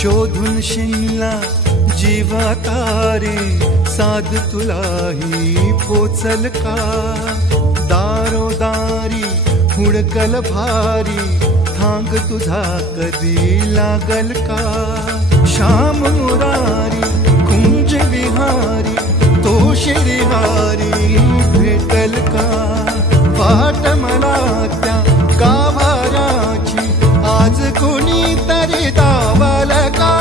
शोधून शिनला जीवा तारे साध तुलाही पोचल का दारोदारी हुडकल भारी थांग तुझा कधी लागल का श्याम मुरारी कुंज विहारी तो श्रीहारी भेटल का वाट मला त्या गाभाराची आज कोणी तरी दावल का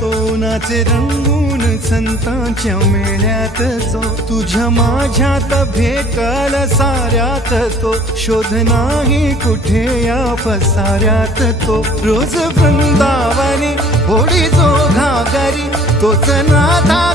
तोनाचे रंगून संतांच्या मेळ्यात जो तुझ्या माझ्यात भेटल साऱ्यात तो शोध नाही कुठे या पसाऱ्यात तो रोज वृंदावनी होडी जो घागरी तोच नाथा